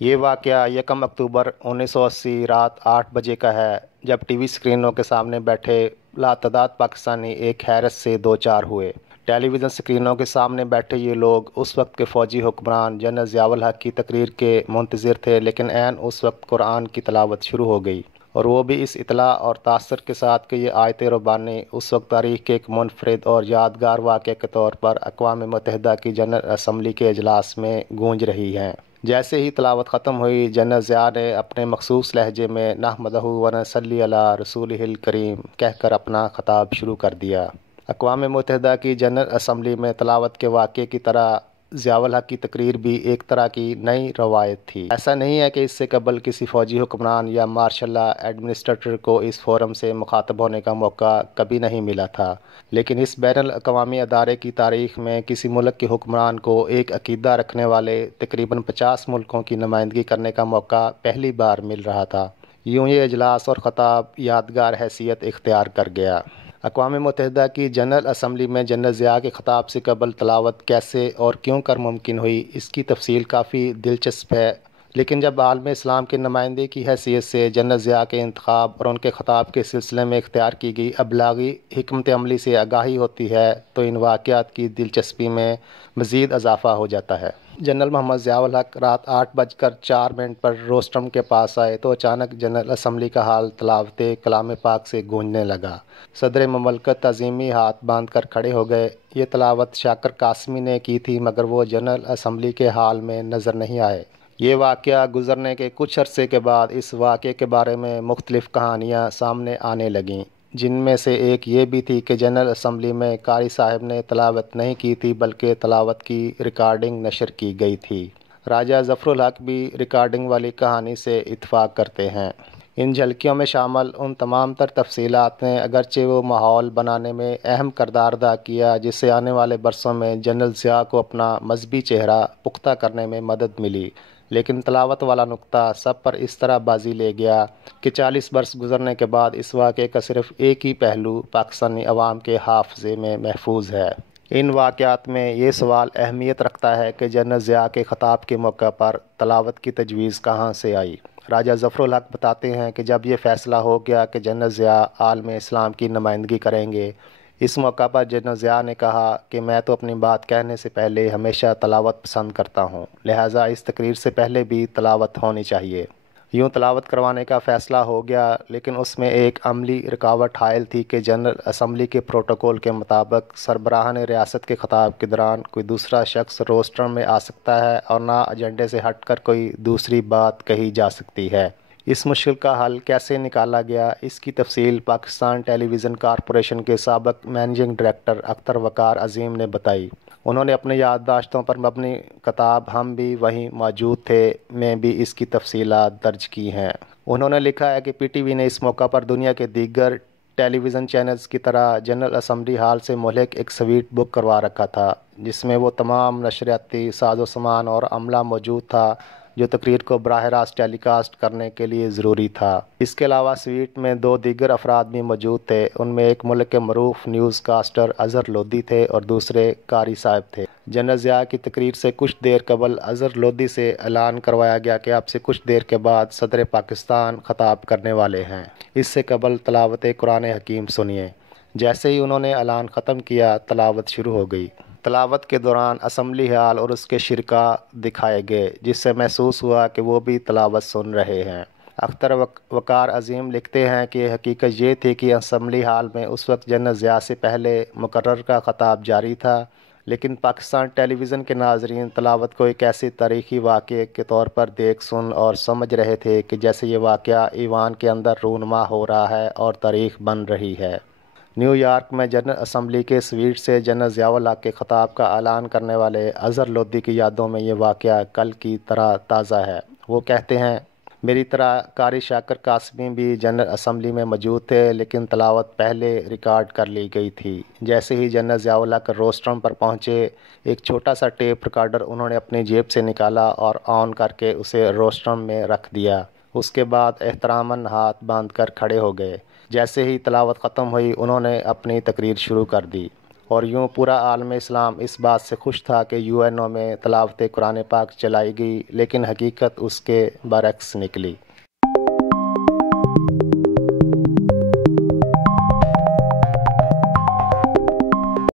یہ واقعہ 1 اکتوبر 1980 رات 8 بجے کا ہے، جب ٹی وی اسکرینوں کے سامنے بیٹھے لاتعداد پاکستانی ایک حیرت سے دوچار ہوئے۔ ٹیلی ویژن اسکرینوں کے سامنے بیٹھے یہ لوگ اس وقت کے فوجی حکمران جنرل ضیاء الحق کی تقریر کے منتظر تھے، لیکن عین اس وقت قرآن کی تلاوت شروع ہو گئی، اور وہ بھی اس اطلاع اور تاثر کے ساتھ کہ یہ آیت ربانی اس وقت تاریخ کے ایک منفرد اور یادگار واقعے کے طور پر اقوام متحدہ کی جنرل اسمبلی کے اجلاس میں گونج رہی ہیں۔ جیسے ہی تلاوت ختم ہوئی، جنرل ضیاء نے اپنے مخصوص لہجے میں نحمدہ و نصلی علی رسولہ الکریم کہہ کر اپنا خطاب شروع کر دیا۔ اقوام متحدہ کی جنرل اسمبلی میں تلاوت کے واقعے کی طرح ضیاء الحق کی تقریر بھی ایک طرح کی نئی روایت تھی۔ ایسا نہیں ہے کہ اس سے قبل کسی فوجی حکمران یا مارشل لا ایڈمنسٹریٹر کو اس فورم سے مخاطب ہونے کا موقع کبھی نہیں ملا تھا، لیکن اس بین الاقوامی ادارے کی تاریخ میں کسی ملک کے حکمران کو ایک عقیدہ رکھنے والے تقریباً 50 ملکوں کی نمائندگی کرنے کا موقع پہلی بار مل رہا تھا۔ یوں یہ اجلاس اور خطاب یادگار حیثیت اختیار کر گیا۔ اقوام متحدہ کی جنرل اسمبلی میں جنرل ضیاء کے خطاب سے قبل تلاوت کیسے اور کیوں کر ممکن ہوئی، اس کی تفصیل کافی دلچسپ ہے، لیکن جب عالم اسلام کے نمائندے کی حیثیت سے جنرل ضیاء کے انتخاب اور ان کے خطاب کے سلسلے میں اختیار کی گئی ابلاغی حکمت عملی سے آگاہی ہوتی ہے تو ان واقعات کی دلچسپی میں مزید اضافہ ہو جاتا ہے۔ جنرل محمد ضیاء الحق رات 8:04 پر روسٹرم کے پاس آئے تو اچانک جنرل اسمبلی کا حال تلاوت کلام پاک سے گونجنے لگا۔ صدر مملکت تعظیمی ہاتھ باندھ کر کھڑے ہو گئے۔ یہ تلاوت شاکر قاسمی نے کی تھی، مگر وہ جنرل اسمبلی کے حال میں نظر نہیں آئے۔ یہ واقعہ گزرنے کے کچھ عرصے کے بعد اس واقعے کے بارے میں مختلف کہانیاں سامنے آنے لگیں، جن میں سے ایک یہ بھی تھی کہ جنرل اسمبلی میں قاری صاحب نے تلاوت نہیں کی تھی بلکہ تلاوت کی ریکارڈنگ نشر کی گئی تھی۔ راجہ ظفر الحق بھی ریکارڈنگ والی کہانی سے اتفاق کرتے ہیں۔ ان جھلکیوں میں شامل ان تمام تر تفصیلات نے اگرچہ وہ ماحول بنانے میں اہم کردار ادا کیا جس سے آنے والے برسوں میں جنرل ضیاء کو اپنا مذہبی چہرہ پختہ کرنے میں مدد ملی، لیکن تلاوت والا نقطہ سب پر اس طرح بازی لے گیا کہ 40 برس گزرنے کے بعد اس واقعے کا صرف ایک ہی پہلو پاکستانی عوام کے حافظے میں محفوظ ہے۔ ان واقعات میں یہ سوال اہمیت رکھتا ہے کہ جنرل ضیاء کے خطاب کے موقع پر تلاوت کی تجویز کہاں سے آئی۔ راجہ ظفر الحق بتاتے ہیں کہ جب یہ فیصلہ ہو گیا کہ جنرل ضیاء عالم اسلام کی نمائندگی کریں گے، اس موقع پر جنرل ضیاء نے کہا کہ میں تو اپنی بات کہنے سے پہلے ہمیشہ تلاوت پسند کرتا ہوں، لہٰذا اس تقریر سے پہلے بھی تلاوت ہونی چاہیے۔ یوں تلاوت کروانے کا فیصلہ ہو گیا، لیکن اس میں ایک عملی رکاوٹ حائل تھی کہ جنرل اسمبلی کے پروٹوکول کے مطابق سربراہان ریاست کے خطاب کے دوران کوئی دوسرا شخص روسٹرم میں آ سکتا ہے اور نہ ایجنڈے سے ہٹ کر کوئی دوسری بات کہی جا سکتی ہے۔ اس مشکل کا حل کیسے نکالا گیا، اس کی تفصیل پاکستان ٹیلی ویژن کارپوریشن کے سابق مینیجنگ ڈائریکٹر اختر وقار عظیم نے بتائی۔ انہوں نے اپنے یادداشتوں پر مبنی کتاب ہم بھی وہیں موجود تھے میں بھی اس کی تفصیلات درج کی ہیں۔ انہوں نے لکھا ہے کہ پی ٹی وی نے اس موقع پر دنیا کے دیگر ٹیلی ویژن چینلز کی طرح جنرل اسمبلی ہال سے مہلک ایک سویٹ بک کروا رکھا تھا، جس میں وہ تمام نشریاتی ساز و سامان اور عملہ موجود تھا جو تقریر کو براہ راست ٹیلی کاسٹ کرنے کے لیے ضروری تھا۔ اس کے علاوہ سویٹ میں 2 دیگر افراد بھی موجود تھے، ان میں ایک ملک کے معروف نیوز کاسٹر اظہر لودھی تھے اور دوسرے قاری صاحب تھے۔ جنرل ضیاء کی تقریر سے کچھ دیر قبل اظہر لودھی سے اعلان کروایا گیا کہ اب سے کچھ دیر کے بعد صدر پاکستان خطاب کرنے والے ہیں، اس سے قبل تلاوت قرآن حکیم سنیے۔ جیسے ہی انہوں نے اعلان ختم کیا، تلاوت شروع ہو گئی۔ تلاوت کے دوران اسمبلی ہال اور اس کے شرکاء دکھائے گئے، جس سے محسوس ہوا کہ وہ بھی تلاوت سن رہے ہیں۔ اختر وقار عظیم لکھتے ہیں کہ حقیقت یہ تھی کہ اسمبلی ہال میں اس وقت جنرل ضیاء سے پہلے مقرر کا خطاب جاری تھا، لیکن پاکستان ٹیلی ویژن کے ناظرین تلاوت کو ایک ایسی تاریخی واقعے کے طور پر دیکھ سن اور سمجھ رہے تھے کہ جیسے یہ واقعہ ایوان کے اندر رونما ہو رہا ہے اور تاریخ بن رہی ہے۔ نیو یارک میں جنرل اسمبلی کے سویٹ سے جنرل ضیاء الحق کے خطاب کا اعلان کرنے والے اظہر لودھی کی یادوں میں یہ واقعہ کل کی طرح تازہ ہے۔ وہ کہتے ہیں، میری طرح قاری شاکر قاسمی بھی جنرل اسمبلی میں موجود تھے، لیکن تلاوت پہلے ریکارڈ کر لی گئی تھی۔ جیسے ہی جنرل ضیاء الحق روسٹرم پر پہنچے، ایک چھوٹا سا ٹیپ ریکارڈر انہوں نے اپنی جیب سے نکالا اور آن کر کے اسے روسٹرم میں رکھ دیا۔ اس کے بعد احتراماً ہاتھ باندھ کر کھڑے ہو گئے۔ جیسے ہی تلاوت ختم ہوئی، انہوں نے اپنی تقریر شروع کر دی۔ اور یوں پورا عالم اسلام اس بات سے خوش تھا کہ UN میں تلاوت قرآن پاک چلائی گئی، لیکن حقیقت اس کے برعکس نکلی۔